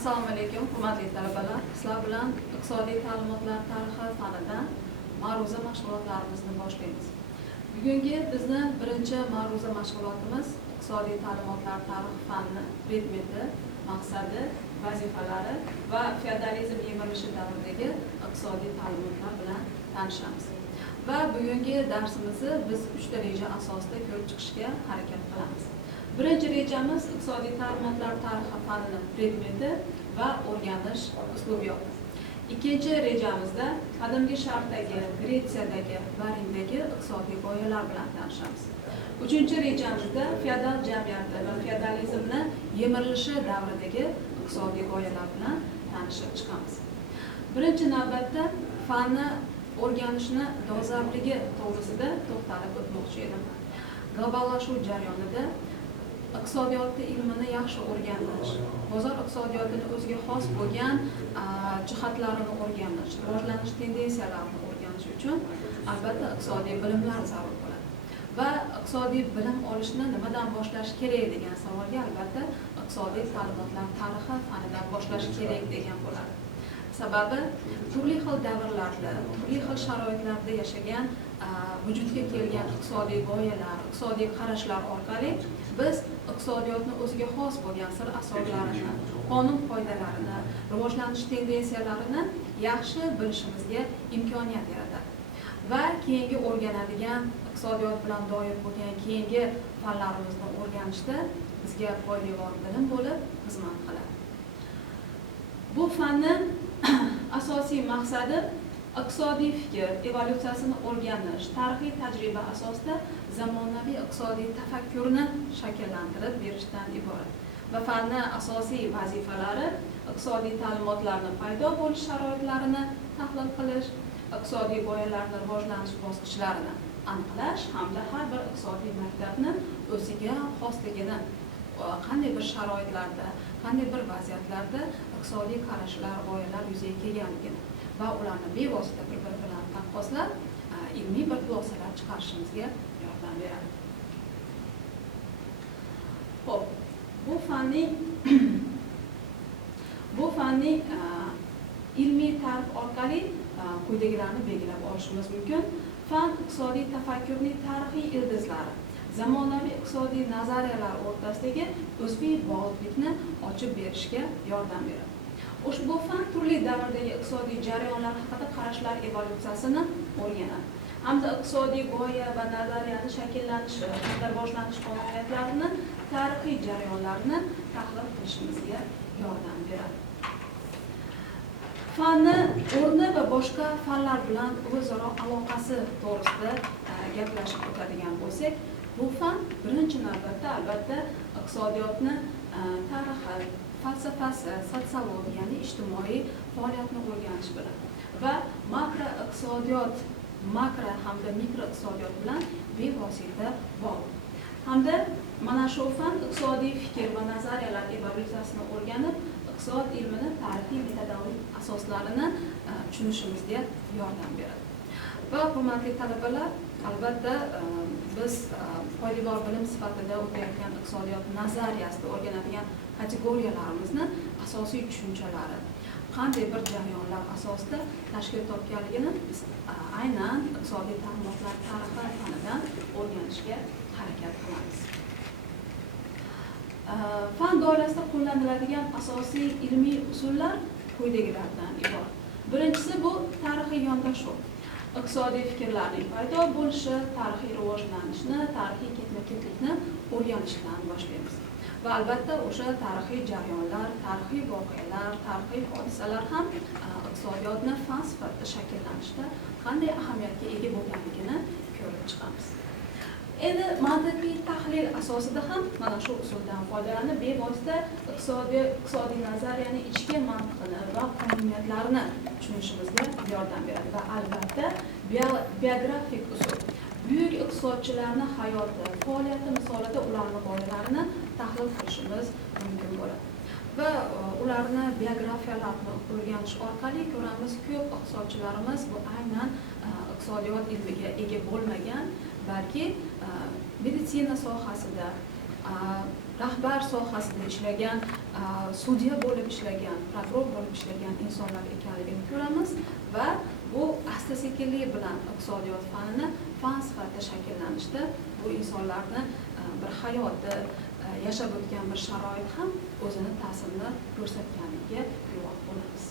Assalomu alaykum, hurmatli talabalar. Sizlar bilan iqtisodiy ta'limotlar tarixi fanidan ma'ruza mashg'ulotlarimizni boshlaymiz. Bugungi bizni birinchi ma'ruza mashg'ulotimiz iqtisodiy ta'limotlar tarixi fani predmeti, maqsadi, vazifalari va feodalizm yemirilishi davridagi iqtisodiy ta'limotlar bilan tanishamiz. Va bugungi darsimizni biz 3 ta reja asosida ko'rib chiqishga harakat qilamiz. Birinchi rejamiz iqtisodiy ta'limotlar tarixi fanini predmeti va o'rganish uslubiyoti. Ikkinchi rejamizda qadimgi Sharqdagi, Gretsiyadagi va Rimdagi iqtisodiy g'oyalar bilan tanishamiz. Uchinchi rejamizda feodal jamiyati va feodalizmni yemirilishi davridagi iqtisodiy g'oyalar bilan tanishib chiqamiz. Birinchi navbatda fanni o'rganishni dolzarbligi to'g'risida to'xtalib o'tmoqchi edim. Globallashuv jarayonida iqtisodiyot ilmini yaxshi o'rganish, bozor iqtisodiyotini o'ziga xos bo'lgan jihatlarini o'rganish, rivojlanish tendensiyalarini o'rganish uchun albatta iqtisodiy bilimlar zarur bo'ladi. Va iqtisodiy bilim olishni nimadan boshlash kerak degan savolga albatta iqtisodiy ta'limotlar tarixi fanidan boshlash kerak degan bo'ladi. Sababi turli xil davrlarda, turli xil sharoitlarda yashagan vujudga kelgan iqtisodiy g'oyalar, iqtisodiy qarashlar orqali biz iqtisodiyotni o'ziga xos bo'lgan sir asrollarini, qonun qoidalarini, rivojlanish tendensiyalarini yaxshi bilishimizga imkoniyat yaratadi. Va keyingi o'rganadigan iqtisodiyot bilan doir bo'lgan keyingi fanlarimizni o'rganishda bizga poydevor bilim bo'lib xizmat qiladi. Bu fanning asosiy maqsadi iqtisodiy fikr evolyutsiyasini o'rganish, tarixiy tajriba asosida zamonaviy iqtisodiy tafakkurni shakllantirib berishdan iborat. Va fanning asosiy vazifalari iqtisodiy ta'limotlarning paydo bo'lish sharoitlarini tahlil qilish, iqtisodiy g'oyalarning rivojlanish bosqichlarini aniqlash hamda har bir iqtisodiy maktabni o'ziga xosligini, qanday bir sharoitlarda, qanday bir vaziyatlarda iqtisodiy qarashlar, g'oyalar yuzaga kelganligini va ularni bevosita bir-biri bilan taqqoslab, ilmiy bir xulosalar chiqarishimizga yordam beradi. Xo'p, bu fanning ilmiy ta'rif orqali quyidagilarni belgilab olishimiz mumkin. Fan iqtisodiy tafakkurning tarixiy ildizlari, zamonaviy iqtisodiy nazariyalar o'rtasidagi o'zviy bog'liqlikni ochib berishga yordam beradi. Ushbu fan turli davrdagi iqtisodiy jarayonlar haqida qarashlar evolyutsiyasini o'rganadi. Hamda iqtisodiy g'oya va nazariyani shakllanishi, rivojlanish qonuniyatlarini, tarixiy jarayonlarni tahlil qilishimizga yordam beradi. Fanni o'rni va boshqa fanlar bilan o'zaro aloqasi to'g'risida gaplashib o'tadigan bo'lsak, bu fan birinchi navbatda albatta iqtisodiyotni tarixi, falsafasi, sotsiologiya, ya'ni ijtimoiy faoliyatni o'rganish bilan va makro iqtisodiyot, makro hamda mikro iqtisodiyot bilan bevosita bog'liq. Hamda mana shu fan iqtisodiy fikr va nazariyalar evolyutsiyasini o'rganib, iqtisod ilmini tarixiy metodologik asoslarini tushunishimizga yordam beradi. Va hurmatli talabalar, albatta biz poydevor bilim sifatida o'tayotgan iqtisodiyot nazariyasida o'rganadigan kategoriyalarimizni asosiy tushunchalari qanday bir jarayonlar asosida tashkil topganligini biz aynan iqtisodiy ta'limotlar tarixi fanidan o'rganishga harakat qilamiz. Fan doirasida qo'llaniladigan asosiy ilmiy usullar quyidagilardan iborat. Birinchisi bu tarixiy yondashuv. Iqtisodiy fikrlarning paydo bo'lishi, tarixiy rivojlanishni, tarixiy ketma-ketlikni o'rganishdan boshlaymiz. Va albatta o'sha tarixiy jarayonlar, tarixiy voqealar, tarixiy hodisalar ham iqtisodiyotni fan sifatida shakllanishda qanday ahamiyatga ega bo'lganligini ko'rib chiqamiz. Endi mantiqiy tahlil asosida ham mana shu usuldan foydalanib bevosita iqtisodiy nazariyaning ichki mantiqini va qonuniyatlarini tushunishimizga yordam beradi. Va albatta biografik usul buyuk iqtisodchilarning hayoti, faoliyati misolida ularning g'oyalarini tahlil qilishimiz mumkin bo'ladi. Va ularni biografiyalarini o'rganish orqali ko'ramiz, ko'p iqtisodchilarimiz bu aynan iqtisodiyot ilmiga ega bo'lmagan, balki meditsina sohasida, rahbar sohasida ishlagan sudya bo'lib ishlagan, prokuror bo'lib ishlagan insonlar ekanligini ko'ramiz va bu asta-sekinlik bilan iqtisodiyot fanini fan sifatida shakllanishda bu insonlarni bir hayoti, yashab o'tgan bir sharoit ham o'zini ta'sirini ko'rsatganligiga guvoh bo'lamiz.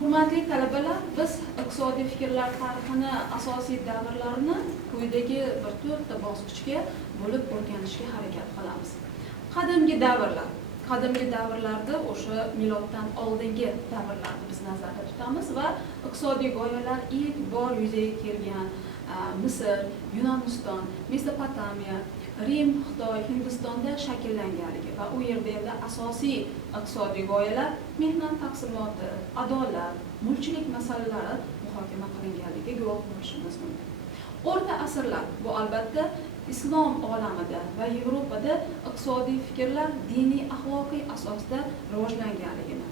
Hurmatli talabalar, biz iqtisodiy fikrlar tarixini asosiy davrlarini quyidagi bir 4 ta bosqichga bo'lib o'rganishga harakat qilamiz. Qadimgi davrlar. Qadimgi davrlarda o'sha miloddan oldingi davrlarni biz nazarda tutamiz va iqtisodiy g'oyalar ilk bor yuzaga kelgan Misr, Yunoniston, Mesopotamiya, Rim, Xitoy, Hindistonda shakllanganligi va u yerda endi asosiy iqtisodiy g'oyalar mehnat taqsimoti, adolat, mulkchilik masalalari muhokama qilinganligiga guvoh bo'lishimiz mumkin. O'rta asrlar bu albatta islom olamida va Yevropada iqtisodiy fikrlar diniy axloqiy asosda rivojlanganligini,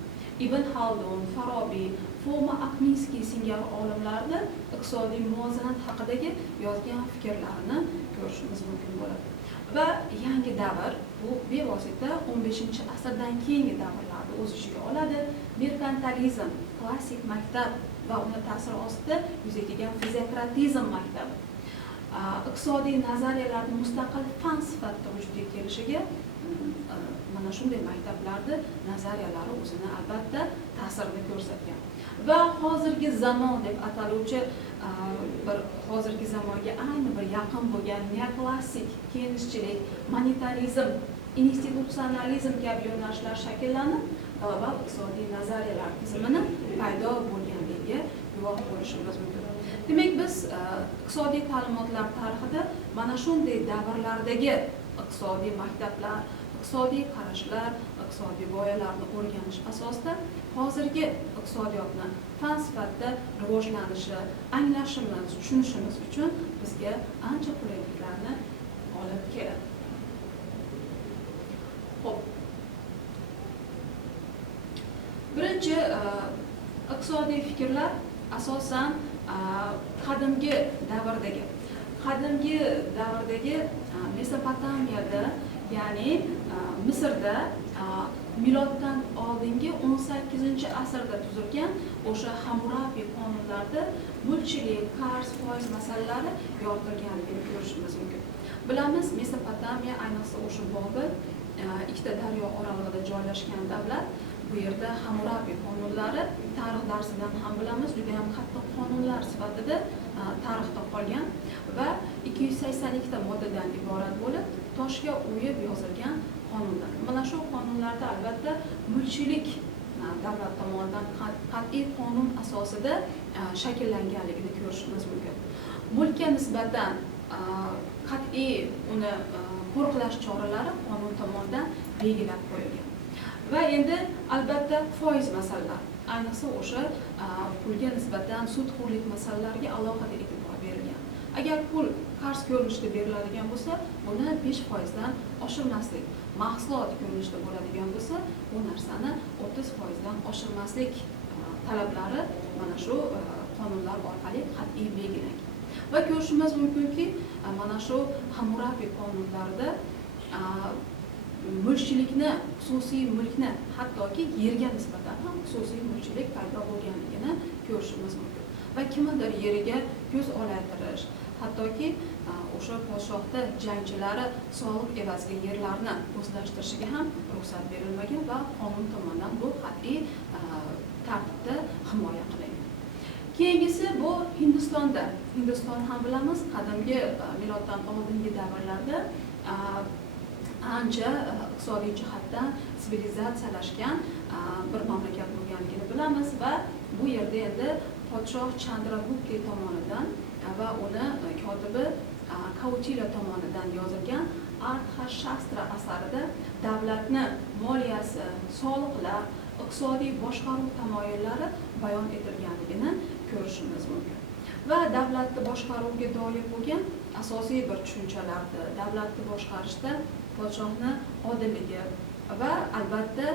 Ibn Haldun, Farabiy, Foma Akminskiy singari olimlarning iqtisodiy muvozanat haqidagi yozgan fikrlarini ko'rishimiz mumkin bo'ladi. Va yangi davr bu bevosita 15-asrdan keyingi davrlarni o'z ichiga oladi. Merkantilizm, klassik maktab va uni ta'siri ostida yuzaga kelgan fiziokratizm maktabi iqtisodiy nazariyalarni mustaqil fan sifatida vujudga kelishiga mana shunday maktablarda nazariyalari o'zini albatta ta'sirini ko'rsatgan. Va hozirgi zamon deb ataluvchi bir hozirgi zamonga ayni bir yaqin bo'lgan neoklassik kenishchilik, monetarizm, institutsionalizm kabi yo'nalishlar shakllanib, global iqtisodiy nazariyalar tizimini paydo bo'lganligiga guvoh bo'lishimiz mumkin. Demak, biz iqtisodiy ta'limotlar tarixida mana shunday davrlardagi iqtisodiy maktablar, iqtisodiy qarashlar, iqtisodiy g'oyalarni o'rganish asosida hozirgi iqtisodiyotni fan sifatida rivojlanishi, anglashimiz, tushunishimiz uchun bizga ancha qulayliklarni olib keladi. Xo'p. Birinchi iqtisodiy fikrlar asosan qadimgi davrdagi Mesopotamiyada, ya'ni Misrda miloddan oldingi 18-asrda tuzilgan o'sha Hammurabi qonunlarida mulkchilik, qarz, foiz masalalari yoritilganligini ko'rishimiz mumkin. Bilamiz, Mesopotamiya ayniqsa o'sha Bobil ikkita daryo oralig'ida joylashgan davlat. Bu yerda Hammurabi qonunlari tarix darsidan ham bilamiz, juda ham qattiq qonunlar sifatida tarixda qolgan va 282 ta moddadan iborat bo'lib, toshga o'yib yozilgan qonunlar. Mana shu qonunlarda albatta mulkchilik davlat tomonidan qat'iy qonun asosida shakllanganligini ko'rishimiz mumkin. Mulkka nisbatan qat'iy uni qo'riqlash choralari qonun tomonidan belgilab qo'yilgan. Va endi albatta foiz masalalar, ayniqsa o'sha pulga nisbatan sudxo'rlik masalalariga alohida e'tibor berilgan. Agar pul qarz ko'rinishida beriladigan bo'lsa, buni 5% dan oshirmaslik, mahsulot ko'rinishida bo'ladigan bo'lsa, bu narsani 30% dan oshirmaslik talablari mana shu qonunlar orqali qat'iy belgilangan. Va ko'rishimiz mumkinki, mana shu Hammurabi qonunlarida mulkchilikni, xususiy mulkni, hattoki yerga nisbatan ham xususiy mulkchilik paydo bo'lganligini ko'rishimiz mumkin. Va kimdir yeriga ko'z olaytirish, hattoki o'sha podshohda jangchilari soliq evaziga yerlarni o'zlashtirishiga ham ruxsat berilmagan va qonun tomonidan bu qat'iy tartibda himoya qilingan. Keyingisi bu Hindistonda. Hindiston ham bilamiz, qadimgi miloddan oldingi davrlarda ancha iqtisodiy jihatdan sivilizatsiyalashgan bir mamlakat bo'lganligini bilamiz va bu yerda endi podshoh Chandragupta tomonidan va uni kotibi Kautila tomonidan yozilgan Arthashastra asarida davlatni moliyasi, soliqlar, iqtisodiy boshqaruv tamoyillari bayon etilganligini ko'rishimiz mumkin. Va davlatni boshqaruvga doir bo'lgan asosiy bir tushunchalarni, davlatni boshqarishda podshohni odilligi va albatta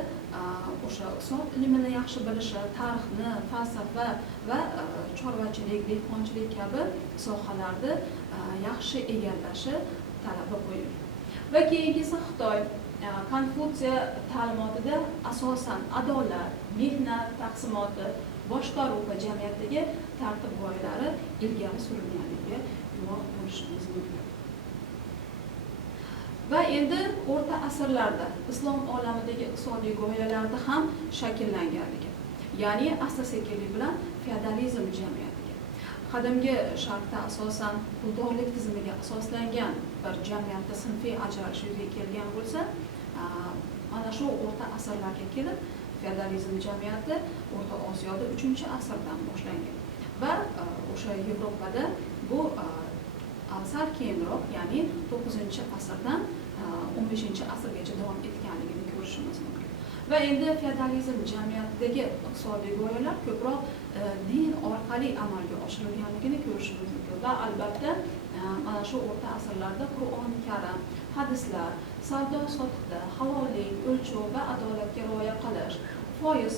o'sha iqtisod ilmini yaxshi bilishi, tarixni, falsafa va chorvachilik, dehqonchilik kabi sohalarni yaxshi egallashi talabi qo'yilgan. Va keyingisi Xitoy. Konfutsiya ta'limotida asosan adolat, mehnat taqsimoti, boshqaruv va jamiyatdagi tartib g'oyalari ilgari surilganligiga guvoh bo'lishimiz mumkin. Va endi o'rta asrlarda islom olamidagi iqtisodiy g'oyalarda ham shakllanganligi, ya'ni asta-sekinlik bilan feodalizm jamiyatiga, qadimgi sharqda asosan puldorlik tizimiga asoslangan bir jamiyatda sinfiy ajralish yuzaga kelgan bo'lsa, mana shu o'rta asrlarga kelib feodalizm jamiyati O'rta Osiyoda 3-asrdan boshlangan va o'sha Yevropada bu sal keyinroq, ya'ni 9-asrdan 15-asrgacha davom etganligini ko'rishimiz mumkin. Va endi feodalizm jamiyatidagi iqtisodiy g'oyalar ko'proq din orqali amalga oshirilganligini ko'rishimiz mumkin. Va albatta mana shu o'rta asrlarda Qur'oni Karim, hadislar, savdo-sotiqda halollik, o'lchov va adolatga rioya qilish, foiz,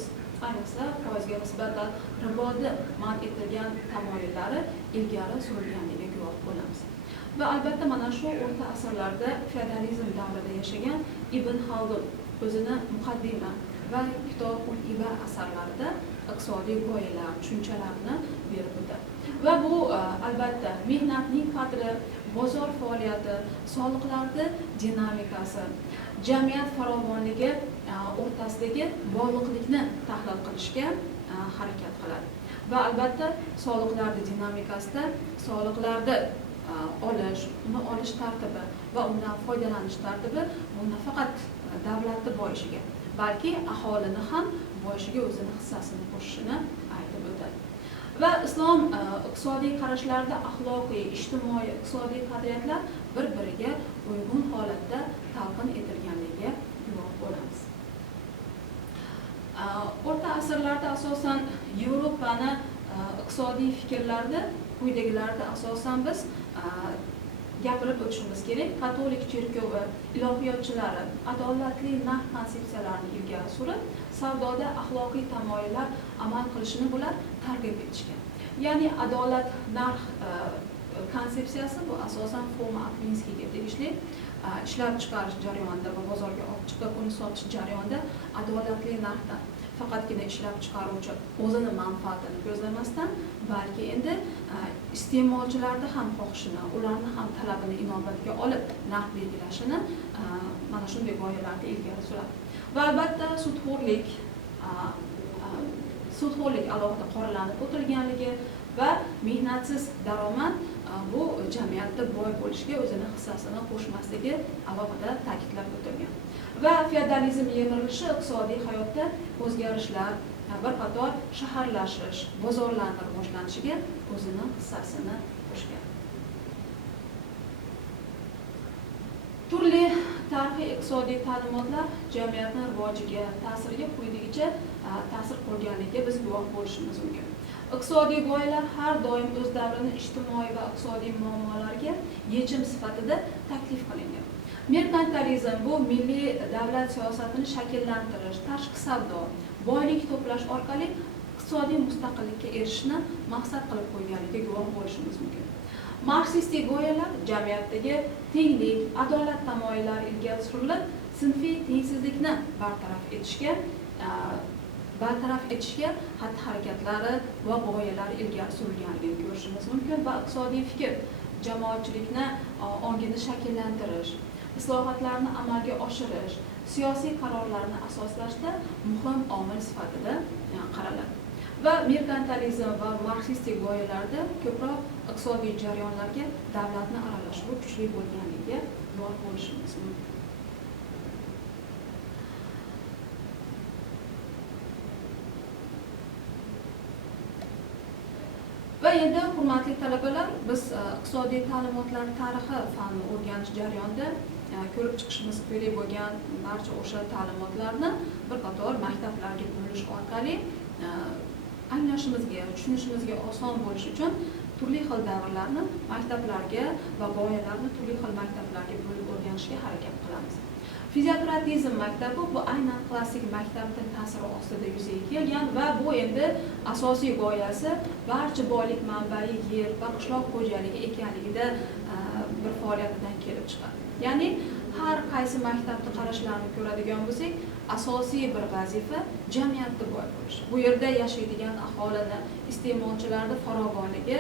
ayniqsa foizga nisbatan riboni man etilgan tamoyillari ilgari surilganligiga guvoh bo'lamiz. Va albatta mana shu o'rta asrlarda feodalizm davrida yashagan Ibn Xaldun o'zini muqaddima va kitob ul-ibar asarlarida iqtisodiy g'oyalar, tushunchalarni berib o'tadi. Va bu albatta mehnatning qadri, bozor faoliyati, soliqlarning dinamikasi, jamiyat farovonligi o'rtasidagi bog'liqlikni tahlil qilishga harakat qiladi. Va albatta soliqlarning dinamikasida soliqlarni olish, uni olish tartibi va undan foydalanish tartibi bu nafaqat davlatni boyishiga, balki aholini ham boyishiga o'zini hissasini qo'shishini aytib o'tadi. Va islom iqtisodiy qarashlarida axloqiy, ijtimoiy, iqtisodiy qadriyatlar bir-biriga uyg'un holatda talqin etilganligiga guvoh bo'lamiz. O'rta asrlarda asosan Yevropani iqtisodiy fikrlarida quyidagilarda asosan biz gapirib o'tishimiz kerak. Katolik cherkovi ilohiyotchilari adolatli narx konsepsiyalarini ilgari surib, savdoda axloqiy tamoyillar amal qilishini bular targ'ib etishgan. Ya'ni adolat narx konsepsiyasi bu asosan Foma Akvinskiyga tegishli ishlab chiqarish jarayonida va bozorga olib chiqib uni sotish jarayonida adolatli narxdan faqatgina ishlab chiqaruvchi o'zini manfaatini ko'zlamasdan, balki endi iste'molchilarni ham xohishini, ularni ham talabini inobatga olib narx belgilashini mana shunday g'oyalarni ilgari suradi. Va albatta sudxo'rlik alohida qoralanib o'tilganligi va mehnatsiz daromad bu jamiyatda boy bo'lishga o'zini hissasini qo'shmasligi alohida ta'kidlab o'tilgan. Va feodalizm yemirilishi iqtisodiy hayotda o'zgarishlar, bir qator shaharlashish, bozorlarning rivojlanishiga o'zini hissasini qo'shgan. Turli tarixiy iqtisodiy ta'limotlar jamiyatning rivojiga, ta'siriga quyidagicha ta'sir qilganligiga biz guvoh bo'lishimiz mumkin. Iqtisodiy g'oyalar har doim o'z davrining ijtimoiy va iqtisodiy muammolariga yechim sifatida taklif qilingan. Merkantilizm bu milliy davlat siyosatini shakllantirish, tashqi savdo, boylik to'plash orqali iqtisodiy mustaqillikka erishishni maqsad qilib qo'yganligiga guvoh bo'lishimiz mumkin. Marksistik g'oyalar jamiyatdagi tenglik, adolat tamoyillari ilgari surilib, sinfiy tengsizlikni bartaraf etishga xatti-harakatlari va g'oyalari ilgari surilganligini ko'rishimiz mumkin va iqtisodiy fikr jamoatchilikni ongini shakllantirish, islohotlarni amalga oshirish, siyosiy qarorlarni asoslashda muhim omil sifatida qaraladi. Va merkantilizm va marksistik g'oyalarda ko'proq iqtisodiy jarayonlarga davlatni aralashuvi kuchli bo'lganligiga guvoh bo'lishimiz mumkin. Va endi hurmatli talabalar, biz iqtisodiy ta'limotlar tarixi fanni o'rganish jarayonida ko'rib chiqishimiz kerak bo'lgan barcha o'sha ta'limotlarni bir qator maktablarga bo'lish orqali anglashimizga, tushunishimizga oson bo'lish uchun turli xil davrlarni maktablarga va g'oyalarni turli xil maktablarga bo'lib o'rganishga harakat qilamiz. Fizioterapiya maktabi bu aynan klassik maktabning ta'siri ostida yuzaga kelgan va bu endi asosiy g'oyasi barcha boylik manbai yer va qishloq xo'jaligi ekanligida bir faoliyatidan kelib chiqadi. Ya'ni har qaysi maktabni qarashlarini ko'radigan bo'lsak, asosiy bir vazifa jamiyatda boy bo'lish. Bu yerda yashaydigan aholini, iste'molchilarning farovonligi,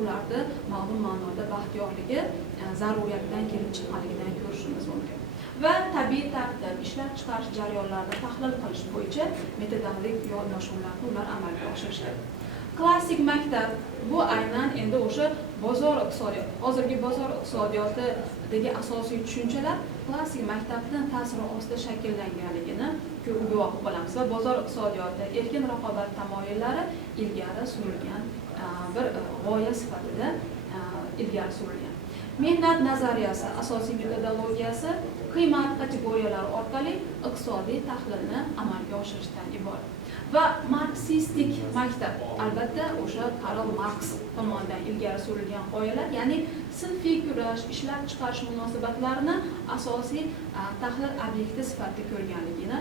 ularni ma'lum ma'noda baxtiyorligi zaruriyatdan kelib chiqqanligidan ko'rishimiz mumkin. Va tabiiy tartib, ishlab chiqarish jarayonlarini tahlil qilish bo'yicha metodologik yondashuvlarni ular amalga oshirishadi. Klassik maktab bu aynan endi o'sha bozor iqtisodiyoti, hozirgi bozor iqtisodiyotidagi asosiy tushunchalar klassik maktabning ta'siri ostida shakllanganligini guvoh bo'lamiz va bozor iqtisodiyoti, erkin raqobat tamoyillari ilgari surilgan bir g'oya sifatida ilgari surilgan. Mehnat nazariyasi asosiy metodologiyasi qiymat kategoriyalari orqali iqtisodiy tahlilni amalga oshirishdan iborat. Va marksistik maktab albatta o'sha Karl Marks tomonidan ilgari surilgan g'oyalar, ya'ni sinfiy kurash, ishlab chiqarish munosabatlarini asosiy tahlil obyekti sifatida ko'rganligini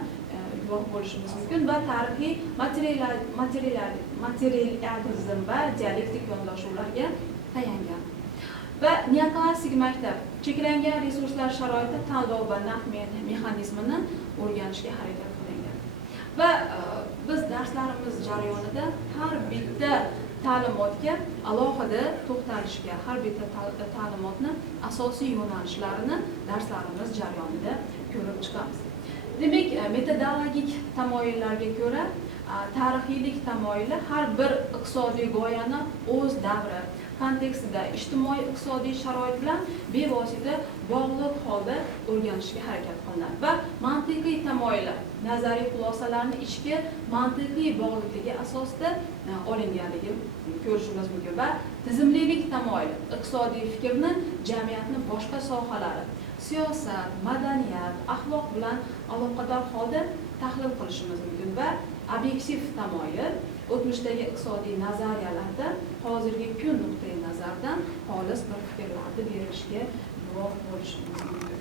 guvoh bo'lishimiz mumkin va tarixiy materializm va dialektik yondashuvlarga tayangan. Va neoklassik maktab cheklangan resurslar sharoitida tanlov va naqd mexanizmini o'rganishga harakat qilingan. Va biz darslarimiz jarayonida har bitta ta'limotga alohida to'xtalishga, har bitta ta'limotni asosiy yo'nalishlarini darslarimiz jarayonida ko'rib chiqamiz. Demak, metodologik tamoyillarga ko'ra tarixiylik tamoyili har bir iqtisodiy g'oyani o'z davri kontekstida ijtimoiy iqtisodiy sharoit bilan bevosita bog'liq holda o'rganishga harakat qilinadi va mantiqiy tamoyillar nazariy xulosalarni ichki mantiqiy bog'liqligi asosida olinganligi ko'rishimiz mumkin va tizimlilik tamoyili iqtisodiy fikrni jamiyatning boshqa sohalari, siyosat, madaniyat, axloq bilan aloqador holda tahlil qilishimiz mumkin va obyektiv tamoyil o'tmishdagi iqtisodiy nazariyalarda hozirgi kun nuqtai nazardan xolis bir fikrlarni berishiga guvoh bo'lishimiz mumkin.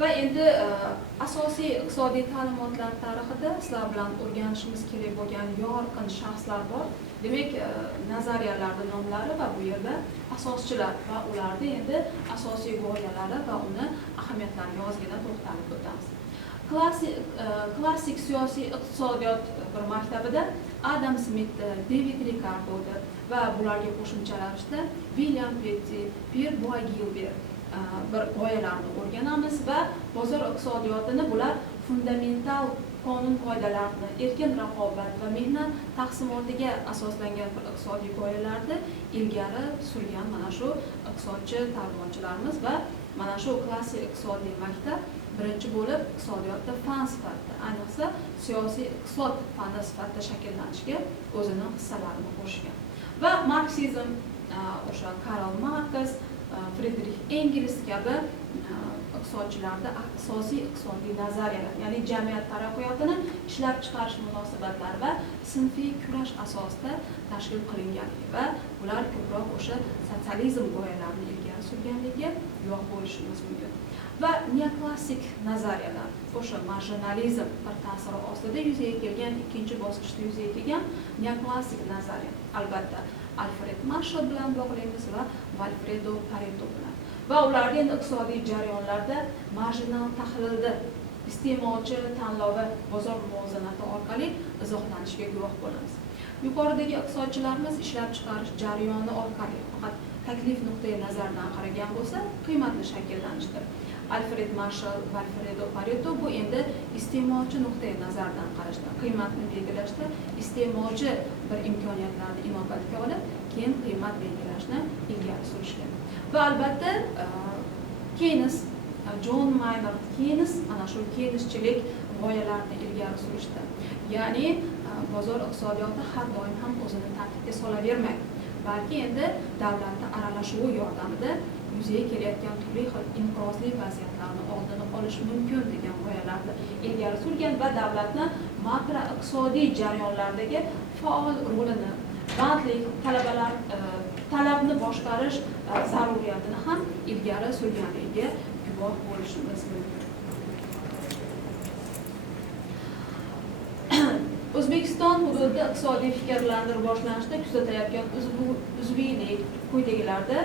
Va endi asosiy iqtisodiy ta'limotlar tarixida sizlar bilan o'rganishimiz kerak bo'lgan yorqin shaxslar bor. Demak, nazariyalarning nomlari va bu yerda asoschilar va ularni endi asosiy g'oyalari va uni ahamiyatlariga ozgina to'xtalib o'tamiz. Klassik siyosiy iqtisodiyot bir maktabida Adam Smith, David Ricardo va bularga qo'shimchalanishda William Petty, Pierre Bois-Guilbert bir g'oyalarni o'rganamiz va bozor iqtisodiyotini bular fundamental qonun qoidalarini, erkin raqobat va mehnat taqsimotiga asoslangan bir iqtisodiy g'oyalarni ilgari surgan mana shu iqtisodchi ta'limotchilarimiz va mana shu klassik iqtisodiy maktab birinchi bo'lib iqtisodiyotda fan sifatida, ayniqsa siyosiy iqtisod fani sifatida shakllanishga o'zining hissalarini qo'shgan. Va marksizm o'sha Karl Marx, Friedrich Engels kabi iqtisodchilarda asosiy iqtisodiy nazariyalar, ya'ni jamiyat taraqqiyotini ishlab chiqarish munosabatlari va sinfiy kurash asosida tashkil qilinganligi va ular ko'proq o'sha sotsializm g'oyalarini ilgari surganligiga guvoh bo'lishimiz mumkin. Va neoklassik nazariyalar, o'sha marjinalizm bir ta'siri ostida yuzaga kelgan, ikkinchi bosqichda yuzaga kelgan neoklassik nazariya albatta Alfred Marshall bilan bog'laymiz va Valfredo Pareto bilan. Va ularning iqtisodiy jarayonlarda marjinal tahlilda iste'molchi tanlovi bozor muvozanati orqali izohlanishiga guvoh bo'lamiz. Yuqoridagi iqtisodchilarimiz ishlab chiqarish jarayoni orqali faqat taklif nuqtai nazaridan qaragan bo'lsa, qiymatni shakllanishdir. Alfred Marshall, Valfredo Pareto bu endi iste'molchi nuqtai nazaridan qarashda, qiymatni belgilashda iste'molchi bir imkoniyatlarni inobatga olib, keyin qiymat belgilashni ilgari surishgan. Va albatta Keynes, John Maynard Keynes ana shu Keyneschilik g'oyalarini ilgari surishdi. Ya'ni bozor iqtisodiyoti har doim ham o'zini tartibga solavermaydi, balki endi davlatning aralashuvi yordamida yuzaga kelayotgan turli xil inqirozli vaziyatlarni oldini olish mumkin degan g'oyalarni ilgari surgan va davlatni makro iqtisodiy jarayonlardagi faol rolini, bandlik, talabalar talabni boshqarish zaruriyatini ham ilgari surganligiga guvoh bo'lishimiz mumkin. O'zbekiston hududida iqtisodiy fikrlarni rivojlanishda kuzatilayotgan uzviylik quyidagilarda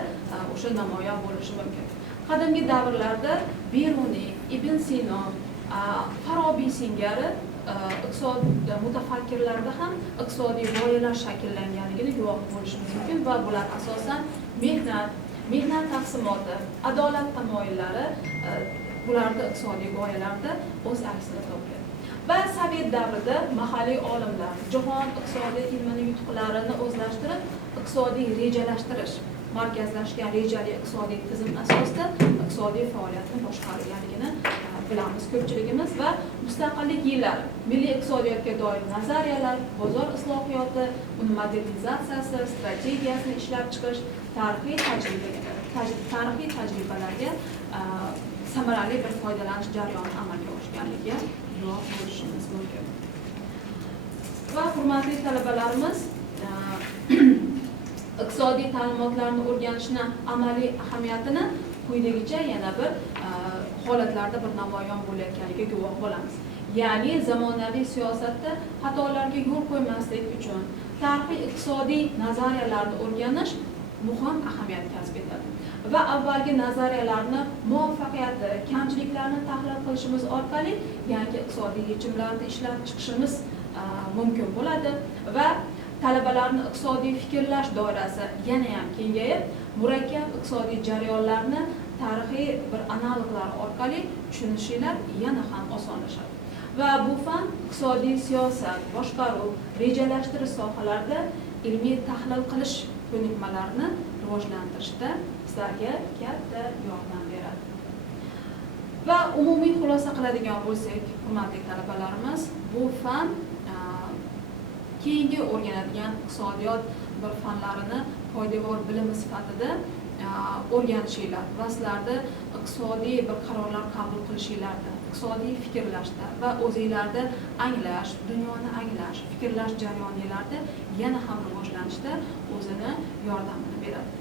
o'sha namoyon bo'lishi mumkin. Qadimgi davrlarda Beruniy, Ibn Sino, Farobiy singari mutafakkirlarda ham iqtisodiy g'oyalar shakllanganligini guvoh bo'lishimiz mumkin va bular asosan mehnat taqsimoti, adolat tamoyillari bularda iqtisodiy g'oyalarda o'z aksini topgan. Va Sovet davrida mahalliy olimlar jahon iqtisodiy ilmini yutuqlarini o'zlashtirib, iqtisodiy rejalashtirish, markazlashgan rejali iqtisodiy tizim asosida iqtisodiy faoliyatni boshqarganligini bilamiz ko'pchiligimiz. Va mustaqillik yillari milliy iqtisodiyotga doir nazariyalar, bozor islohiyoti, uni modernizatsiyasi, strategiyasini ishlab chiqish, tarixiy tajribalarga samarali bir foydalanish jarayoni amalga oshganligiga guvoh bo'lishimiz mumkin. Va hurmatli talabalarimiz, iqtisodiy ta'limotlarni o'rganishni amaliy ahamiyatini quyidagicha yana bir holatlarda bir namoyon bo'layotganiga guvoh bo'lamiz. Ya'ni zamonaviy siyosatda xatolarga yo'l qo'ymaslik uchun tarixiy iqtisodiy nazariyalarni o'rganish muhim ahamiyat kasb etadi. Va avvalgi nazariyalarni muvaffaqiyati, kamchiliklarni tahlil qilishimiz orqali yangi iqtisodiy yechimlarni ishlab chiqishimiz mumkin bo'ladi va talabalarni iqtisodiy fikrlash doirasi yana ham kengayib, murakkab iqtisodiy jarayonlarni tarixiy bir analoglar orqali tushunishinglar yana ham osonlashadi. Va bu fan iqtisodiy siyosat, boshqaruv, rejalashtirish sohalarida ilmiy tahlil qilish ko'nikmalarini rivojlantirishda sizlarga katta yordam beradi. Va umumiy xulosa qiladigan bo'lsak, hurmatli talabalarimiz, bu fan keyingi o'rganadigan iqtisodiyot bir fanlarini poydevor bilimi sifatida o'rganishinglar va sizlarda iqtisodiy bir qarorlar qabul qilishinglarda, iqtisodiy fikrlashda va o'zingizlarda anglash, dunyoni anglash, fikrlash jarayonlarida yana ham rivojlanishda o'zini yordamini beradi.